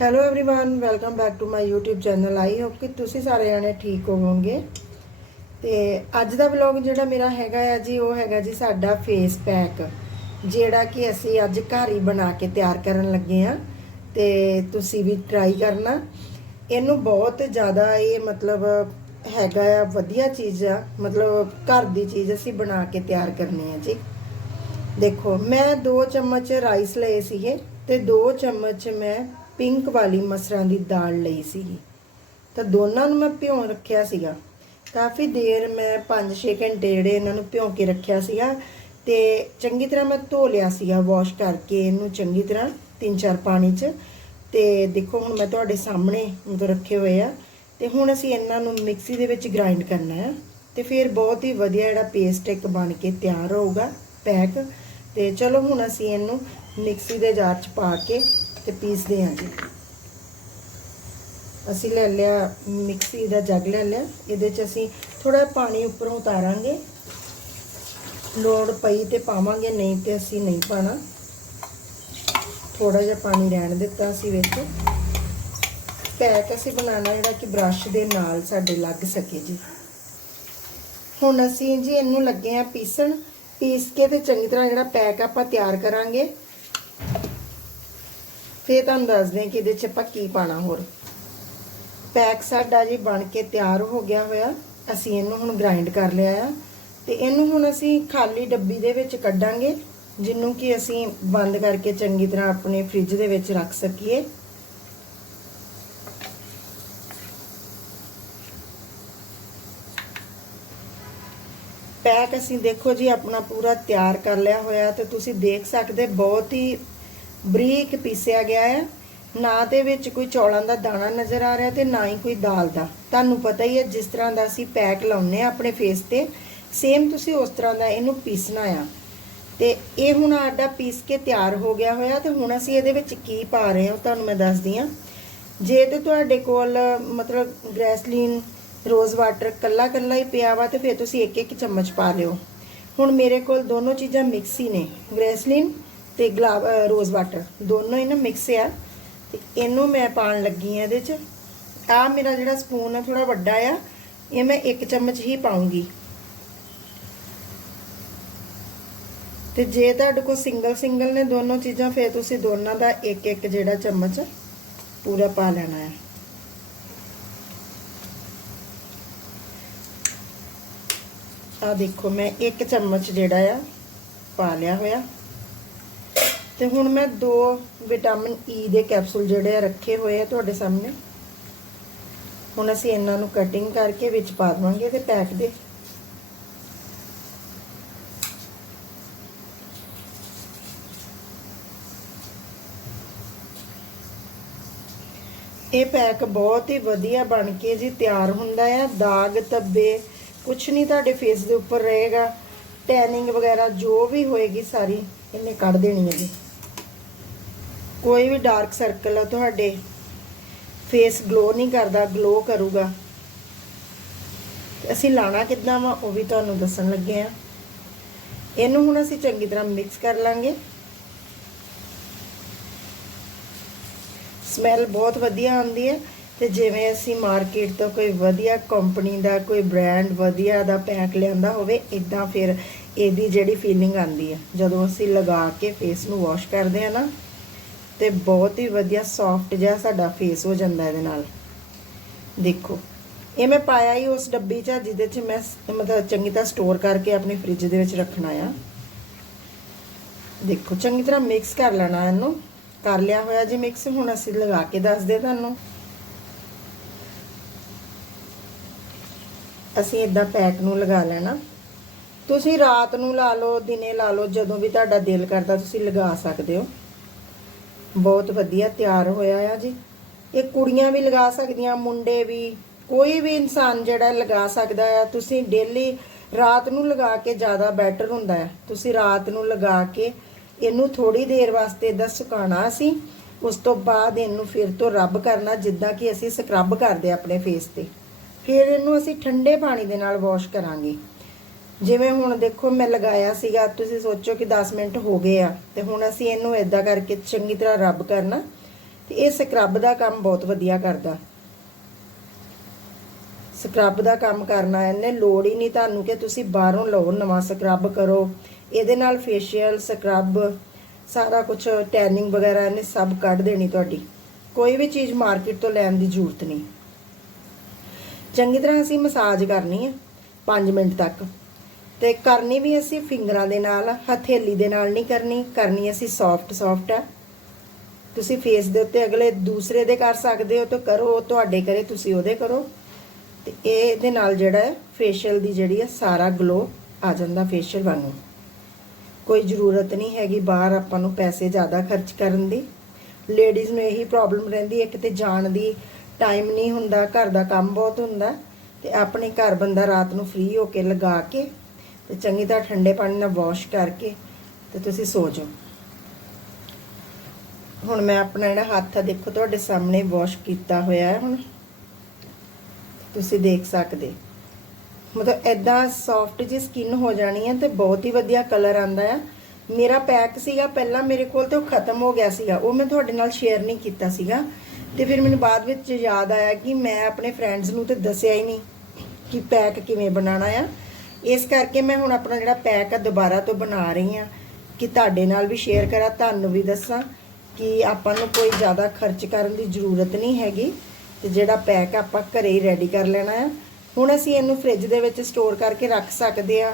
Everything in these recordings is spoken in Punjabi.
hello everyone welcome back to my YouTube channel I hope ਕਿ ਤੁਸੀਂ ਸਾਰੇ ਜਾਣੇ ਠੀਕ ਹੋਵੋਗੇ ਤੇ ਅੱਜ ਦਾ ਵਲੌਗ ਜਿਹੜਾ ਮੇਰਾ ਹੈਗਾ ਆ ਜੀ ਉਹ ਹੈਗਾ ਜੀ ਸਾਡਾ ਫੇਸ ਪੈਕ ਜਿਹੜਾ ਕਿ ਅਸੀਂ ਅੱਜ ਘਰ ਹੀ ਬਣਾ ਕੇ ਤਿਆਰ ਕਰਨ ਲੱਗੇ ਆ ਤੇ ਤੁਸੀਂ ਵੀ ਟਰਾਈ ਕਰਨਾ ਇਹਨੂੰ ਬਹੁਤ ਜ਼ਿਆਦਾ ਇਹ ਮਤਲਬ ਹੈਗਾ ਆ ਵਧੀਆ ਚੀਜ਼ ਆ ਮਤਲਬ ਘਰ ਦੀ ਚੀਜ਼ ਅਸੀਂ ਬਣਾ ਕੇ ਤਿਆਰ ਕਰਨੀ ਆ ਜੀ ਦੇਖੋ ਮੈਂ 2 ਚਮਚ ਰਾਈਸ ਲਏ ਸੀਗੇ ਤੇ 2 ਚਮਚ ਮੈਂ ਪਿੰਕ ਵਾਲੀ ਮਸਰਾਂ ਦੀ ਦਾਲ ਲਈ ਸੀਗੀ। ਤਾਂ ਦੋਨਾਂ ਨੂੰ ਮੈਂ ਭਿਉਂ ਰੱਖਿਆ ਸੀਗਾ। ਕਾਫੀ ਦੇਰ ਮੈਂ 5-6 ਘੰਟੇ ਜਿਹੜੇ ਇਹਨਾਂ ਨੂੰ ਭਿਉਂ ਕੇ ਰੱਖਿਆ ਸੀਗਾ ਤੇ ਚੰਗੀ ਤਰ੍ਹਾਂ ਮੈਂ ਧੋ ਲਿਆ ਸੀਗਾ ਵਾਸ਼ ਕਰਕੇ ਇਹਨੂੰ ਚੰਗੀ ਤਰ੍ਹਾਂ 3-4 ਪਾਣੀ 'ਚ। ਤੇ ਦੇਖੋ ਹੁਣ ਮੈਂ ਤੁਹਾਡੇ ਸਾਹਮਣੇ ਮਤਲਬ ਰੱਖੇ ਹੋਏ ਆ। ਤੇ ਹੁਣ ਅਸੀਂ ਇਹਨਾਂ ਨੂੰ ਮਿਕਸੀ ਦੇ ਵਿੱਚ ਗ੍ਰਾਈਂਡ ਕਰਨਾ ਹੈ ਤੇ ਫਿਰ ਬਹੁਤ ਹੀ ਵਧੀਆ ਜਿਹੜਾ ਪੇਸਟ ਇੱਕ ਬਣ ਕੇ ਤਿਆਰ ਹੋਊਗਾ ਪੈਕ ਤੇ ਚਲੋ ਹੁਣ ਅਸੀਂ ਇਹਨੂੰ ਮਿਕਸੀ ਦੇ ਜਾਰ 'ਚ ਪਾ ਕੇ ਤੇ ਪੀਸਦੇ ਹਾਂ ਜੀ। ਅਸੀਂ ਲੈ ਲਿਆ, ਮਿਕਸੀ ਦਾ ਜੱਗ ਲੈ ਲਿਆ। ਇਹਦੇ 'ਚ ਅਸੀਂ ਥੋੜਾ ਪਾਣੀ ਉੱਪਰੋਂ ਉਤਾਰਾਂਗੇ। ਲੋੜ ਪਈ ਤੇ ਪਾਵਾਂਗੇ, ਨਹੀਂ ਤੇ ਅਸੀਂ ਨਹੀਂ ਪਾਣਾ। ਥੋੜਾ ਜਿਹਾ ਪਾਣੀ ਰਹਿਣ ਦਿੱਤਾ ਅਸੀਂ ਵਿੱਚ। ਪੈਕ ਅਸੀਂ ਬਣਾਉਣਾ ਜਿਹੜਾ ਕਿ ਬ੍ਰਸ਼ ਦੇ ਨਾਲ ਸਾਡੇ ਲੱਗ ਸਕੇ ਜੀ। ਹੁਣ ਅਸੀਂ ਜੀ ਇਹਨੂੰ ਲੱਗੇ ਆ ਪੀਸਣ। ਪੀਸ ਕੇ ਤੇ ਚੰਗੀ ਤਰ੍ਹਾਂ ਜਿਹੜਾ ਪੈਕ ਆਪਾਂ ਤਿਆਰ ਕਰਾਂਗੇ। ਫੇਰ ਤੁਹਾਨੂੰ ਦੱਸਦੇ ਹਾਂ ਕਿ ਇਹਦੇ ਚ ਆਪਾਂ ਕੀ ਪਾਣਾ ਹੋਰ। ਪੈਕ ਸਾਡਾ ਜੀ ਬਣ ਕੇ ਤਿਆਰ ਹੋ ਗਿਆ ਹੋਇਆ। ਅਸੀਂ ਇਹਨੂੰ ਹੁਣ ਗ੍ਰਾਈਂਡ ਕਰ ਲਿਆ ਆ। ਤੇ ਇਹਨੂੰ ਹੁਣ ਅਸੀਂ ਖਾਲੀ ਡੱਬੀ ਦੇ ਵਿੱਚ ਕੱਢਾਂਗੇ ਜਿਹਨੂੰ ਕਿ ਅਸੀਂ ਬੰਦ ਕਰਕੇ ਚੰਗੀ ਤਰ੍ਹਾਂ ਆਪਣੇ ਫ੍ਰਿਜ ਦੇ ਵਿੱਚ ਰੱਖ ਸਕੀਏ। ਪੈਕ ਅਸੀਂ ਦੇਖੋ ਜੀ ਆਪਣਾ ਪੂਰਾ ਤਿਆਰ ਕਰ ਲਿਆ ਹੋਇਆ ਤੇ ਤੁਸੀਂ ਦੇਖ ਸਕਦੇ ਬਹੁਤ ਹੀ ਬਰੀਕ ਪੀਸਿਆ ਗਿਆ ਹੈ। ਨਾ ਤੇ ਵਿੱਚ ਕੋਈ ਚੌਲਾਂ ਦਾ ਦਾਣਾ ਨਜ਼ਰ ਆ ਰਿਹਾ ਤੇ ਨਾ ਹੀ ਕੋਈ ਦਾਲ ਦਾ। ਤੁਹਾਨੂੰ ਪਤਾ ਹੀ ਹੈ, ਜਿਸ ਤਰ੍ਹਾਂ ਦਾ ਅਸੀਂ ਪੈਕ ਲਾਉਨੇ ਆ ਆਪਣੇ ਫੇਸ ਤੇ ਸੇਮ ਤੁਸੀਂ ਉਸ ਤਰ੍ਹਾਂ ਦਾ ਇਹਨੂੰ ਪੀਸਣਾ ਆ। ਤੇ ਇਹ ਹੁਣ ਆਡਾ ਪੀਸ ਕੇ ਤਿਆਰ ਹੋ ਗਿਆ ਹੋਇਆ ਤੇ ਹੁਣ ਅਸੀਂ ਇਹਦੇ ਵਿੱਚ ਕੀ ਪਾ ਰਹੇ ਹਾਂ ਤੁਹਾਨੂੰ ਮੈਂ ਦੱਸਦੀ ਆ ਜੇ ਤੇ ਤੁਹਾਡੇ ਕੋਲ, ਮਤਲਬ ਗ੍ਰੈਸਲੀਨ, ਰੋਜ਼ ਵਾਟਰ ਕੱਲਾ ਕੱਲਾ ਹੀ ਪਿਆ ਵਾ ਤੇ ਫਿਰ ਤੁਸੀਂ ਇੱਕ ਇੱਕ ਚਮਚ ਪਾ ਲਿਓ। ਹੁਣ ਮੇਰੇ ਕੋਲ ਦੋਨੋਂ ਚੀਜ਼ਾਂ ਮਿਕਸ ਹੀ ਨੇ। ਗ੍ਰੈਸਲੀਨ ਤੇ ਗੁਲਾਬ ਰੋਜ਼ ਵਾਟਰ। ਦੋਨੋਂ ਹੀ ਨਾ ਮਿਕਸ ਆ। ਤੇ ਇਹਨੂੰ ਮੈਂ ਪਾਣ ਲੱਗੀ ਆ ਇਹਦੇ ਚ। ਆ ਮੇਰਾ ਜਿਹੜਾ ਸਪੂਨ ਆ ਥੋੜਾ ਵੱਡਾ ਆ, ਇਹ ਮੈਂ ਇੱਕ ਚਮਚ ਹੀ ਪਾਉਂਗੀ ਤੇ ਜੇ ਤੁਹਾਡੇ ਕੋਲ ਸਿੰਗਲ ਸਿੰਗਲ ਨੇ ਦੋਨੋਂ ਚੀਜ਼ਾਂ, ਫਿਰ ਤੁਸੀਂ ਦੋਨਾਂ ਦਾ ਇੱਕ ਇੱਕ ਜਿਹੜਾ ਚਮਚ ਪੂਰਾ ਪਾ ਲੈਣਾ ਹੈ ਆ ਦੇਖੋ, ਮੈਂ ਇੱਕ ਚਮਚ ਜਿਹੜਾ ਆ ਪਾ ਲਿਆ ਹੋਇਆ। ਤੇ ਹੁਣ ਮੈਂ ਦੋ ਵਿਟਾਮਿਨ ਈ ਦੇ ਕੈਪਸੂਲ ਜਿਹੜੇ ਆ ਰੱਖੇ ਹੋਏ ਆ ਤੁਹਾਡੇ ਸਾਹਮਣੇ। ਹੁਣ ਅਸੀਂ ਇਹਨਾਂ ਨੂੰ ਕਟਿੰਗ ਕਰਕੇ ਵਿੱਚ ਪਾ ਦਵਾਂਗੇ ਤੇ ਪੈਕ ਦੇ। ਇਹ ਪੈਕ ਬਹੁਤ ਹੀ ਵਧੀਆ ਬਣ ਕੇ ਜੀ ਤਿਆਰ ਹੁੰਦਾ ਹੈ ਦਾਗ, ਧੱਬੇ ਕੁਝ ਨਹੀਂ ਤੁਹਾਡੇ ਫੇਸ ਦੇ ਉੱਪਰ ਰਹੇਗਾ। ਟੈਨਿੰਗ ਵਗੈਰਾ ਜੋ ਵੀ ਹੋਏਗੀ ਸਾਰੀ ਇਹਨੇ ਕੱਢ ਦੇਣੀ ਹੈ ਜੀ। ਕੋਈ ਵੀ ਡਾਰਕ ਸਰਕਲ ਆ, ਤੁਹਾਡੇ ਫੇਸ ਗਲੋ ਨਹੀਂ ਕਰਦਾ ਗਲੋ ਕਰੂਗਾ। ਅਸੀਂ ਲਾਣਾ ਕਿੱਦਾਂ ਵਾ, ਉਹ ਵੀ ਤੁਹਾਨੂੰ ਦੱਸਣ ਲੱਗੇ ਆ। ਇਹਨੂੰ ਹੁਣ ਅਸੀਂ ਚੰਗੀ ਤਰ੍ਹਾਂ ਮਿਕਸ ਕਰ ਲਾਂਗੇ। ਸਮੈਲ ਬਹੁਤ ਵਧੀਆ ਆਉਂਦੀ ਹੈ। ਤੇ ਜਿਵੇਂ ਅਸੀਂ ਮਾਰਕੀਟ ਤੋਂ ਕੋਈ ਵਧੀਆ ਕੰਪਨੀ ਦਾ, ਕੋਈ ਬ੍ਰਾਂਡ ਵਧੀਆ ਦਾ ਪੈਕ ਲਿਆਂਦਾ ਹੋਵੇ ਇਦਾਂ ਫਿਰ ਇਹਦੀ ਜਿਹੜੀ ਫੀਲਿੰਗ ਆਉਂਦੀ ਹੈ। ਜਦੋਂ ਅਸੀਂ ਲਗਾ ਕੇ ਫੇਸ ਨੂੰ ਵਾਸ਼ ਕਰਦੇ ਆ ਨਾ ਤੇ ਬਹੁਤ ਹੀ ਵਧੀਆ ਸੌਫਟ ਜਿਹਾ ਸਾਡਾ ਫੇਸ ਹੋ ਜਾਂਦਾ ਇਹਦੇ ਨਾਲ। ਦੇਖੋ, ਇਹ ਮੈਂ ਪਾਇਆ ਹੀ ਉਸ ਡੱਬੀ 'ਚ ਜਿਹਦੇ 'ਚ ਮੈਂ ਮਤਲਬ ਚੰਗੀ ਤਰ੍ਹਾਂ ਸਟੋਰ ਕਰਕੇ ਆਪਣੀ ਫ੍ਰਿਜ ਦੇ ਵਿੱਚ ਰੱਖਣਾ ਆ। ਦੇਖੋ, ਚੰਗੀ ਤਰ੍ਹਾਂ ਮਿਕਸ ਕਰ ਲੈਣਾ ਇਹਨੂੰ। ਕਰ ਲਿਆ ਹੋਇਆ ਜੀ ਮਿਕਸ ਹੁਣ ਅਸੀਂ ਲਗਾ ਕੇ ਦੱਸਦੇ ਤੁਹਾਨੂੰ। ਅਸੀਂ ਇਦਾਂ ਪੈਕ ਨੂੰ ਲਗਾ ਲੈਣਾ। ਤੁਸੀਂ ਰਾਤ ਨੂੰ ਲਾ ਲਓ, ਦਿਨੇ ਲਾ ਲਓ, ਜਦੋਂ ਵੀ ਤੁਹਾਡਾ ਦਿਲ ਕਰਦਾ ਤੁਸੀਂ ਲਗਾ ਸਕਦੇ ਹੋ। ਬਹੁਤ ਵਧੀਆ ਤਿਆਰ ਹੋਇਆ ਆ ਜੀ। ਇਹ ਕੁੜੀਆਂ ਵੀ ਲਗਾ ਸਕਦੀਆਂ, ਮੁੰਡੇ ਵੀ। ਕੋਈ ਵੀ ਇਨਸਾਨ ਜਿਹੜਾ ਲਗਾ ਸਕਦਾ ਆ, ਤੁਸੀਂ ਡੇਲੀ ਰਾਤ ਨੂੰ ਲਗਾ ਕੇ ਜ਼ਿਆਦਾ ਬੈਟਰ ਹੁੰਦਾ ਹੈ ਤੁਸੀਂ ਰਾਤ ਨੂੰ ਲਗਾ ਕੇ ਇਹਨੂੰ ਥੋੜੀ ਦੇਰ ਵਾਸਤੇ ਦਾ ਸੁਕਾਣਾ ਸੀ, ਉਸ ਤੋਂ ਬਾਅਦ ਇਹਨੂੰ ਫਿਰ ਤੋਂ ਰੱਬ ਕਰਨਾ, ਜਿੱਦਾਂ ਕਿ ਅਸੀਂ ਸਕਰਬ ਕਰਦੇ ਆਪਣੇ ਫੇਸ ਤੇ। ਫਿਰ ਇਹਨੂੰ ਅਸੀਂ ਠੰਡੇ ਪਾਣੀ ਦੇ ਨਾਲ ਵਾਸ਼ ਕਰਾਂਗੇ। ਜਿਵੇਂ ਹੁਣ ਦੇਖੋ ਮੈਂ ਲਗਾਇਆ ਸੀਗਾ, ਤੁਸੀਂ ਸੋਚੋ ਕਿ 10 ਮਿੰਟ ਹੋ ਗਏ ਆ, ਤੇ ਹੁਣ ਅਸੀਂ ਇਹਨੂੰ ਇਦਾਂ ਕਰਕੇ ਚੰਗੀ ਤਰ੍ਹਾਂ ਰੱਬ ਕਰਨਾ, ਤੇ ਇਹ ਸਕਰਬ ਦਾ ਕੰਮ ਬਹੁਤ ਵਧੀਆ ਕਰਦਾ। ਸਕਰਬ ਦਾ ਕੰਮ ਕਰਨਾ, ਇਹਨੇ ਲੋੜ ਹੀ ਨਹੀਂ ਤੁਹਾਨੂੰ ਕਿ ਤੁਸੀਂ ਬਾਹਰੋਂ ਲਓ, ਨਵਾਂ ਸਕਰਬ ਕਰੋ। ਇਹਦੇ ਨਾਲ ਫੇਸ਼ੀਅਲ ਸਕਰਬ, ਸਾਰਾ ਕੁਝ ਟੈਨਿੰਗ ਵਗੈਰਾ ਇਹਨੇ ਸਭ ਕੱਢ ਦੇਣੀ ਤੁਹਾਡੀ। ਕੋਈ ਵੀ ਚੀਜ਼ ਮਾਰਕੀਟ ਤੋਂ ਲੈਣ ਦੀ ਜ਼ਰੂਰਤ ਨਹੀਂ। ਚੰਗੀ ਤਰ੍ਹਾਂ ਅਸੀਂ ਮਸਾਜ ਕਰਨੀ ਹੈ 5 ਮਿੰਟ ਤੱਕ। ਤੇ ਕਰਨੀ ਵੀ ਅਸੀਂ ਫਿੰਗਰਾਂ ਦੇ ਨਾਲ, ਹਥੇਲੀ ਦੇ ਨਾਲ ਨਹੀਂ ਕਰਨੀ ਕਰਨੀ ਅਸੀਂ ਸੌਫਟ ਸੌਫਟ ਆ। ਤੁਸੀਂ ਫੇਸ ਦੇ ਉੱਤੇ ਅਗਲੇ ਦੂਸਰੇ ਦੇ ਕਰ ਸਕਦੇ ਹੋ ਤਾਂ ਕਰੋ, ਉਹ ਤੁਹਾਡੇ ਕਰੇ ਤੁਸੀਂ ਉਹਦੇ ਕਰੋ। ਤੇ ਇਹ ਇਹਦੇ ਨਾਲ ਜਿਹੜਾ ਹੈ ਫੇਸ਼ੀਅਲ ਦੀ ਜਿਹੜੀ ਹੈ, ਸਾਰਾ ਗਲੋ ਆ ਜਾਂਦਾ ਫੇਸ਼ੀਅਲ ਵਾਂਗੂ ਕੋਈ ਜ਼ਰੂਰਤ ਨਹੀਂ ਹੈਗੀ ਬਾਹਰ ਆਪਾਂ ਨੂੰ ਪੈਸੇ ਜ਼ਿਆਦਾ ਖਰਚ ਕਰਨ ਦੀ। ਲੇਡੀਜ਼ ਨੂੰ ਇਹੀ ਪ੍ਰੋਬਲਮ ਰਹਿੰਦੀ ਹੈ ਕਿਤੇ ਜਾਣ ਦੀ ਟਾਈਮ ਨਹੀਂ ਹੁੰਦਾ, ਘਰ ਦਾ ਕੰਮ ਬਹੁਤ ਹੁੰਦਾ। ਤੇ ਆਪਣੇ ਘਰ ਬੰਦਾ ਰਾਤ ਨੂੰ ਫ੍ਰੀ ਹੋ ਕੇ ਲਗਾ ਕੇ ਤੇ ਚੰਗੀ ਤਰ੍ਹਾਂ ਠੰਡੇ ਪਾਣੀ ਨਾਲ ਵਾਸ਼ ਕਰਕੇ ਤੇ ਤੁਸੀਂ ਸੋ ਜਾਓ। ਹੁਣ ਮੈਂ ਆਪਣਾ ਜਿਹੜਾ ਹੱਥ ਆ, ਦੇਖੋ ਤੁਹਾਡੇ ਸਾਹਮਣੇ ਵਾਸ਼ ਕੀਤਾ ਹੋਇਆ ਹੈ ਹੁਣ। ਤੁਸੀਂ ਦੇਖ ਸਕਦੇ। ਮਤਲਬ ਐਦਾਂ ਸੌਫਟ ਜੀ ਸਕਿਨ ਹੋ ਜਾਣੀ ਹੈ ਤੇ ਬਹੁਤ ਹੀ ਵਧੀਆ ਕਲਰ ਆਂਦਾ ਆ। ਮੇਰਾ ਪੈਕ ਸੀਗਾ, ਪਹਿਲਾਂ ਮੇਰੇ ਕੋਲ ਤੇ ਉਹ ਖਤਮ ਹੋ ਗਿਆ ਸੀਗਾ। ਉਹ ਮੈਂ ਤੁਹਾਡੇ ਨਾਲ ਸ਼ੇਅਰ ਨਹੀਂ ਕੀਤਾ ਸੀਗਾ। ਤੇ ਫਿਰ ਮੈਨੂੰ ਬਾਅਦ ਵਿੱਚ ਯਾਦ ਆਇਆ ਕਿ ਮੈਂ ਆਪਣੇ ਫਰੈਂਡਸ ਨੂੰ ਤੇ ਦੱਸਿਆ ਹੀ ਨਹੀਂ ਕਿ ਪੈਕ ਕਿਵੇਂ ਬਣਾਉਣਾ ਆ। ਇਸ ਕਰਕੇ ਮੈਂ ਹੁਣ ਆਪਣਾ ਜਿਹੜਾ ਪੈਕ ਆ ਦੁਬਾਰਾ ਤੋਂ ਬਣਾ ਰਹੀ ਆ ਕਿ ਤੁਹਾਡੇ ਨਾਲ ਵੀ ਸ਼ੇਅਰ ਕਰਾਂ, ਤੁਹਾਨੂੰ ਵੀ ਦੱਸਾਂ ਕਿ ਆਪਾਂ ਨੂੰ ਕੋਈ ਜ਼ਿਆਦਾ ਖਰਚ ਕਰਨ ਦੀ ਜ਼ਰੂਰਤ ਨਹੀਂ ਹੈਗੀ ਤੇ ਜਿਹੜਾ ਪੈਕ ਆਪਾਂ ਘਰੇ ਹੀ ਰੈਡੀ ਕਰ ਲੈਣਾ ਆ। ਹੁਣ ਅਸੀਂ ਇਹਨੂੰ ਫ੍ਰਿਜ ਦੇ ਵਿੱਚ ਸਟੋਰ ਕਰਕੇ ਰੱਖ ਸਕਦੇ ਆ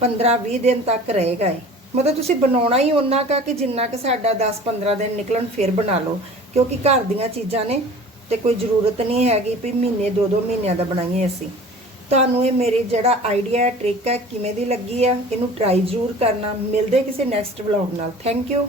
15-20 ਦਿਨ ਤੱਕ ਰਹੇਗਾ ਇਹ। ਮਤਲਬ ਤੁਸੀਂ ਬਣਾਉਣਾ ਹੀ ਉਹਨਾਂ ਕਾ ਕਿ ਜਿੰਨਾ ਕਿ ਸਾਡਾ 10-15 ਦਿਨ ਨਿਕਲਣ ਫਿਰ ਬਣਾ ਲਓ, ਕਿਉਂਕਿ ਘਰ ਦੀਆਂ ਚੀਜ਼ਾਂ ਨੇ ਤੇ ਕੋਈ ਜ਼ਰੂਰਤ ਨਹੀਂ ਹੈਗੀ ਵੀ ਮਹੀਨੇ ਦੋ ਦੋ ਮਹੀਨਿਆਂ ਦਾ ਬਣਾਈਏ ਅਸੀਂ। ਤੁਹਾਨੂੰ ਇਹ ਮੇਰੇ ਜਿਹੜਾ ਆਈਡੀਆ ਹੈ ਟ੍ਰਿਕ ਹੈ, ਕਿਵੇਂ ਦੀ ਲੱਗੀ ਆ ਇਹਨੂੰ ਟਰਾਈ ਜ਼ਰੂਰ ਕਰਨਾ। ਮਿਲਦੇ ਕਿਸੇ ਨੈਕਸਟ ਵਲੌਗ ਨਾਲ। Thank you